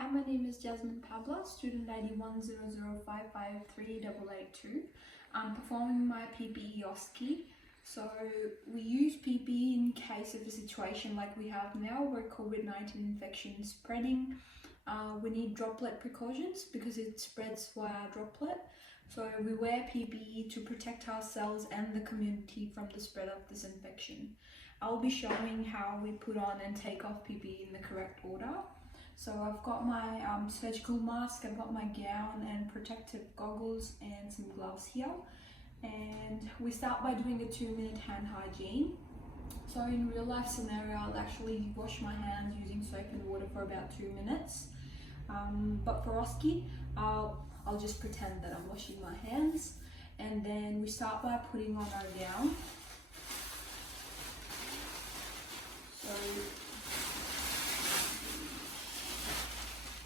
Hi, my name is Jasmine Pabla, student ID 10055538882. I'm performing my PPE OSCE. So we use PPE in case of a situation like we have now where COVID-19 infection is spreading. We need droplet precautions because it spreads via droplet. So we wear PPE to protect ourselves and the community from the spread of this infection. I'll be showing how we put on and take off PPE in the correct order. So I've got my surgical mask, I've got my gown and protective goggles and some gloves here. And we start by doing a 2-minute hand hygiene. So in real life scenario, I'll actually wash my hands using soap and water for about 2 minutes. But for OSCE, I'll just pretend that I'm washing my hands. And then we start by putting on our gown. So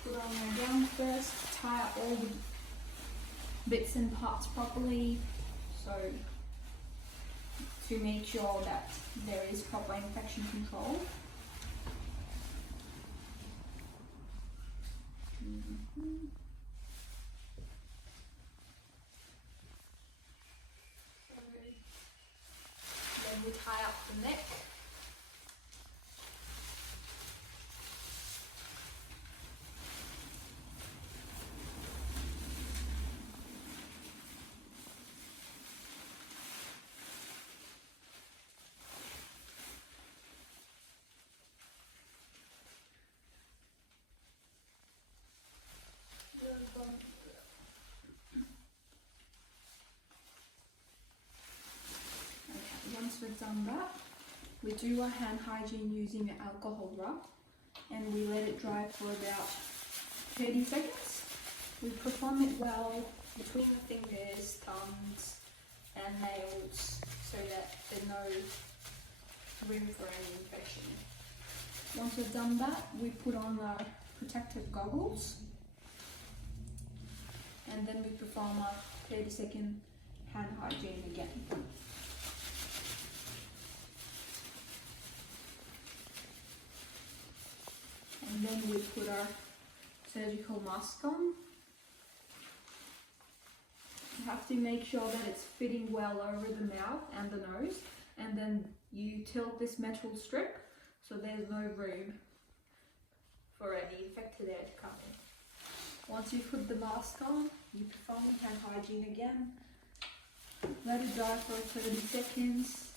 put on my gown first, tie up all the bits and parts properly, so to make sure that there is proper infection control. Then we tie up the neck. Once we've done that, we do our hand hygiene using an alcohol rub and we let it dry for about 30 seconds. We perform it well between the fingers, thumbs and nails so that there's no room for any infection. Once we've done that, we put on our protective goggles and then we perform our 30-second hand hygiene again. And then we put our surgical mask on. You have to make sure that it's fitting well over the mouth and the nose, and then you tilt this metal strip so there's no room for any infected air to come in. Once you put the mask on, you perform hand hygiene again. Let it dry for 30 seconds.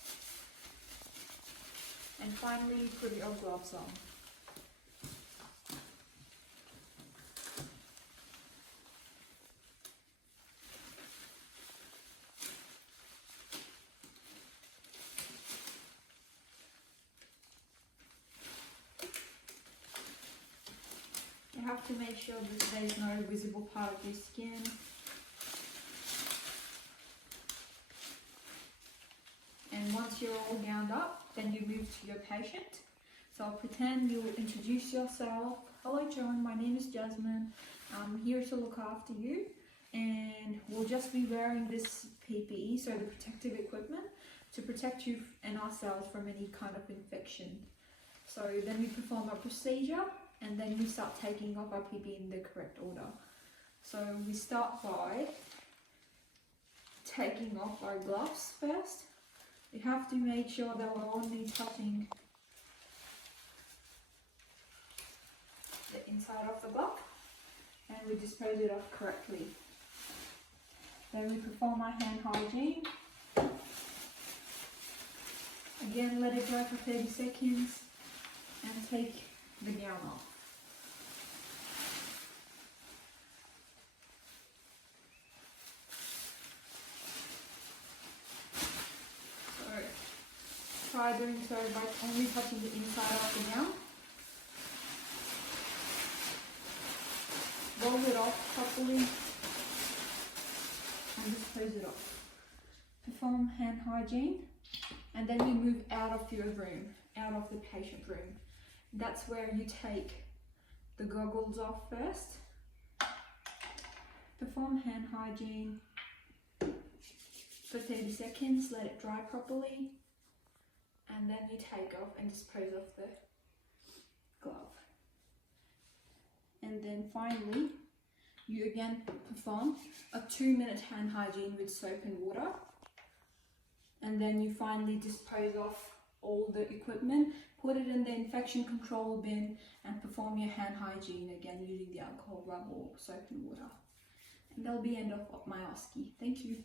And finally, you put your gloves on. You have to make sure that there's no visible part of your skin. And once you're all gowned up, then you move to your patient. So I'll pretend you'll introduce yourself. Hello John, my name is Jasmine. I'm here to look after you. And we'll just be wearing this PPE, so the protective equipment, to protect you and ourselves from any kind of infection. So then we perform our procedure. And then we start taking off our PPE in the correct order. So we start by taking off our gloves first. We have to make sure that we're only touching the inside of the glove and we dispose it off correctly. Then we perform our hand hygiene. Again, let it dry for 30 seconds and take the gown off. So try doing so by only touching the inside of the gown. Roll it off properly and dispose it off. Perform hand hygiene and then we move out of your room, out of the patient room. That's where you take the goggles off first. Perform hand hygiene for 30 seconds, let it dry properly, and then you take off and dispose of the glove. And then then finally you again perform a 2-minute hand hygiene with soap and water, and then you finally dispose of all the equipment, put it in the infection control bin, and perform your hand hygiene again using the alcohol rub or soap and water. And that'll be end of my OSCE. Thank you.